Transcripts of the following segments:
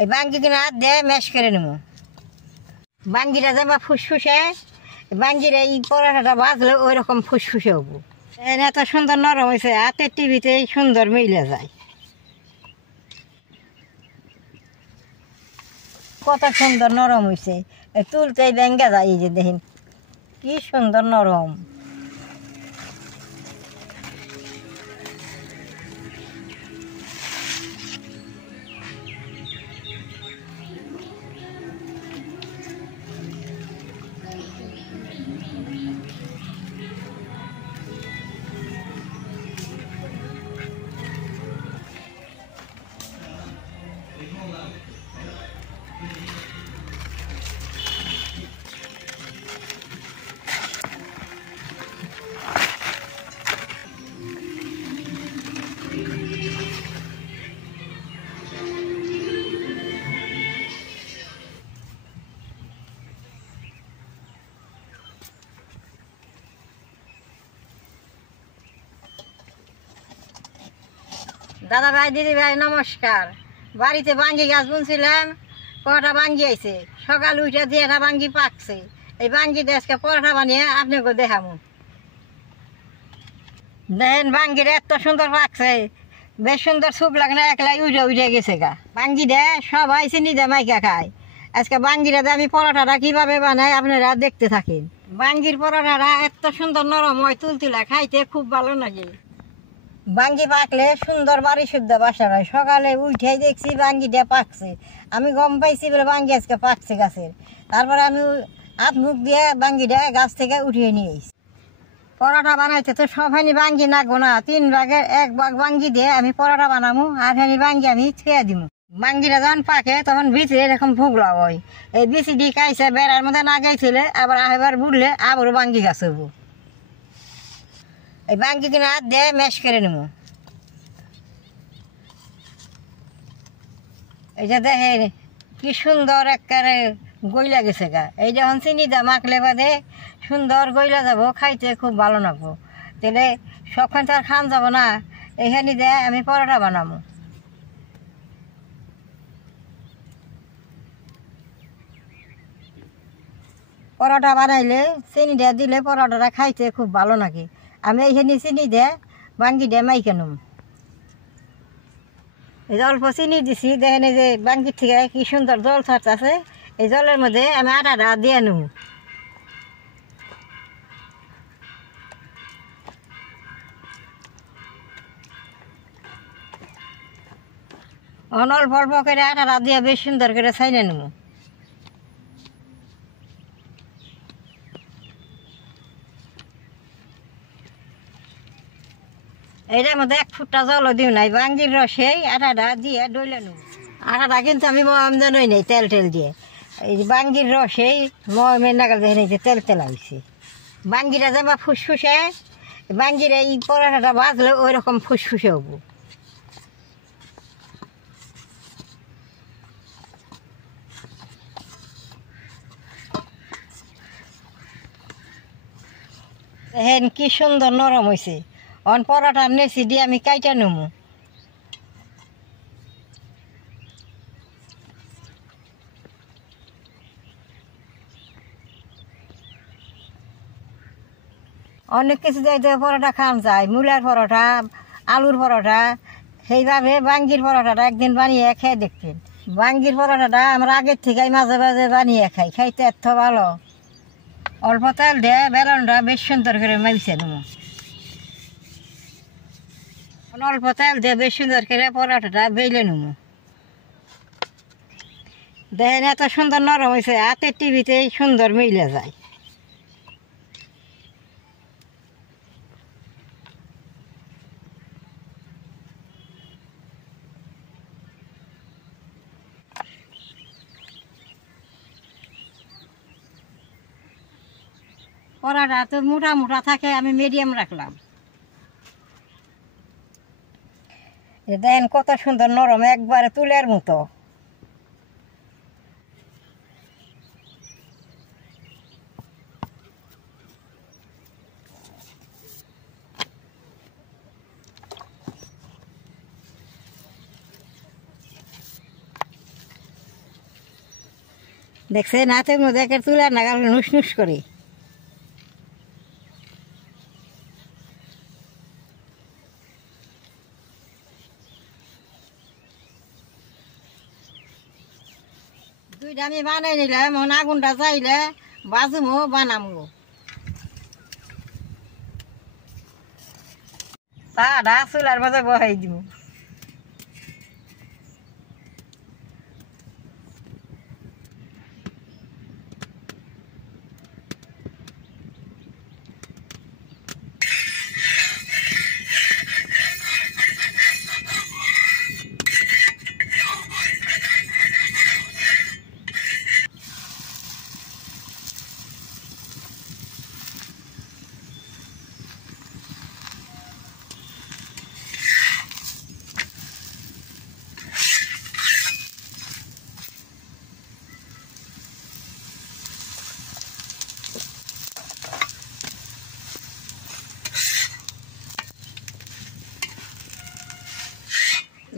এই বাঙ্গি কিনা দিয়ে ম্যাশ করে নেব। বাঙ্গিটা যেমন ফুসফুসে, বাঙ্গির এই পরোটাটা বাজলে ওই রকম ফুসফুসে হবো। এত সুন্দর নরম হয়েছে, হাতের টিভিতে সুন্দর মিলে যায়। কত সুন্দর নরম হয়েছে, তুলতেই ব্যাঙ্গে যায়। এই যে দেখেন কি সুন্দর নরম। দাদা ভাই, দিদি ভাই, নমস্কার। বাড়িতে বাঙ্গি গাছ বুনছিলাম, পরোটা বাঙ্গি আইছে। সকাল উঠে দিয়ে একটা বাঙ্গি পাকছে। এই বাঙ্গি দেশকে পরোটা বানিয়ে আপনাকে দেখাবো। দেখেন বাঙ্গিটা এত সুন্দর পাকছে, বেশ সুন্দর সুপ লাগে না, একলাই উঠে উঠে গেছে গা। বাঙ্গি দে সবাই চিনি দে মাইকা খায়। আজকে বাঙ্গিটা দিয়ে আমি পরোটাটা কিভাবে বানাই আপনারা দেখতে থাকেন। বাঙ্গির পরোটাটা এত সুন্দর নরম হয়, তুলতুলা, খাইতে খুব ভালো লাগে। বাঙ্গি পাকলে সুন্দর বাড়ি শুদ্ধ বাসা হয়। সকালে উঠে দেখছি বাঙ্গিটা পাকছে, আমি গম পাইছি বলে বাঙ্গি আজকে পাকছে গাছের। তারপরে আমি হাত মুখ দিয়ে বাঙ্গিটা গাছ থেকে উঠিয়ে নিয়ে এসেছি। পরোটা বানাইতে তো সবখানি বাঙ্গি নাগবো না, 3 ভাগের 1 ভাগ বাঙ্গি দিয়ে আমি পরোটা বানাবো, আর খানি বাঙ্গি আমি ছুঁয়ে দিব। বাঙ্গিটা যখন পাকে তখন ভিতরে এরকম ফুগলা হয়। এই বিচি কাইছে বেড়ার মধ্যে না গাইছিলে, আবার এবার বুড়লে আবারও বাঙ্গি গাছ হবো। এই বাঙ্গি কিনা দিয়ে ম্যাশ করে নেব। এইটা দেখেন কি সুন্দর একেবারে গইলা গেছে গা। এই যখন চিনি দা মাখলে বাদে সুন্দর গইলা যাব, খাইতে খুব ভালো লাগবো। তাহলে সবখান তো আর খান যাব না, এখানে দিয়ে আমি পরোটা বানাবো। পরোটা বানাইলে চিনি দিয়ে দিলে পরোটাটা খাইতে খুব ভালো লাগে। আমি এইখানে চিনি দিয়ে বাঙ্গি দিয়ে মাইকে নেব। এই যে অল্প চিনি দিছি, দেখেন এই যে বাঙ্গির থেকে কি সুন্দর জল ছাড়তেছে। এই জলের মধ্যে আমি আটাটা দিয়ে নেব। অল্প অল্প করে আটাটা দিয়ে বেশ সুন্দর করে ছাইনে নেব। এইটার মধ্যে 1 ফুটটা জলও দিও নাই, বাঙ্গির রসেই আটাটা দিয়ে ডইলে নেব। আটাটা কিন্তু আমি ময়মদা নই নাই, তেল টেল দিয়ে। এই বাঙ্গির রসেই ময়মের নাগাল দেখে নিয়েছে, তেল তেলা হয়েছে। বাঙ্গিটা যেমন ফুসফুসে, বাঙ্গির এই পরোটাটা বাজলে ওই রকম ফুসফুসে হবো। দেখেন কি সুন্দর নরম হয়েছে। অন পরোটার নেছি দিয়ে আমি কাইটা নেব। অনেক কিছু দিয়ে পরোটা খাওয়া যায়, মূলার পরোটা, আলুর পরোটা। সেইভাবে বাঙ্গির পরোটাটা একদিন বানিয়ে খেয়ে দেখবেন। বাঙ্গির পরোটাটা আমরা আগের থেকেই মাঝে মাঝে বানিয়ে খাই, খাইতে এত ভালো। অল্প তেল দিয়ে বেলনটা বেশ সুন্দর করে মাইছে নেব। অল্প তেল দিয়ে বেশ সুন্দর করে পরোটাটা বেলে নেব। দেখেন এত সুন্দর নরম হয়েছে, হাতের টিভিতে সুন্দর মিলে যায়। পরোটা তো মোটা মোটা থাকে, আমি মিডিয়াম রাখলাম। দেখেন কত সুন্দর নরম, একবারে তুলের মতো। দেখছেন হাতের মধ্যে একের তুলার নাগাল নুস নুস করে। দুইটা আমি বানাই নিলাম, এখন আগুনটা চাইলে বাজুমো বানামো। চাটা চুলার মাঝে বহাই দিব।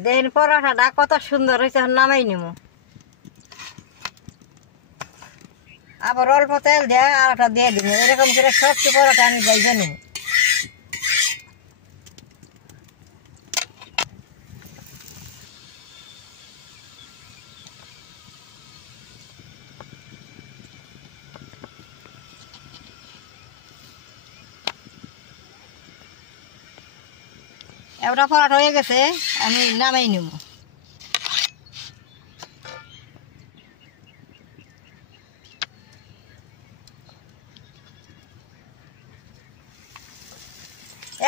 দেখেন পরোটাটা কত সুন্দর হয়েছে, নামাই নিব। আবার অল্প তেল দিয়ে আটা দিয়ে দিব, এরকম করে সবচেয়ে পরোটা আমি যাইবে নিব। একটা পরোটা হয়ে গেছে, আমি নামাই নিব।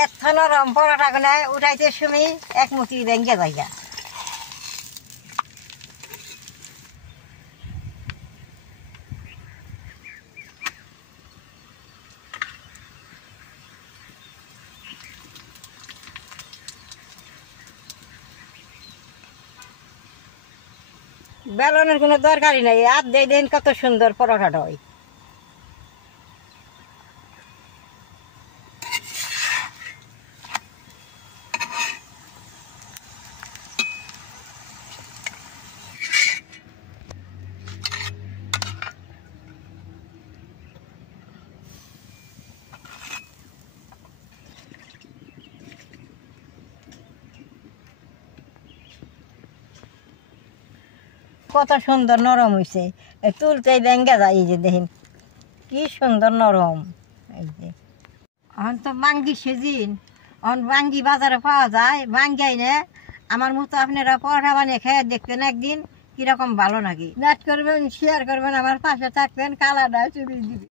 এত নরম পরোটা গুলা উঠাইতে সময় এক মুঠি ভেঙে জায়গা। বেলনের কোনো দরকারই নাই, আর দেন কত সুন্দর পরোটাটা হয়। কত সুন্দর নরম হয়েছে, তুলতেই ভেঙে যায়। এই যে দেখেন কি সুন্দর নরম। এই যে এখন তো বাঙ্গি সেদিন, এখন বাঙ্গি বাজারে পাওয়া যায়, বাঙ্গি আইনে আমার মতো আপনারা পরোটা বানিয়ে খেয়ে দেখবেন একদিন কিরকম ভালো নাকি। লাইক করবেন, শেয়ার করবেন, আমার পাশে থাকবেন, কালারটা চুরি দিবেন।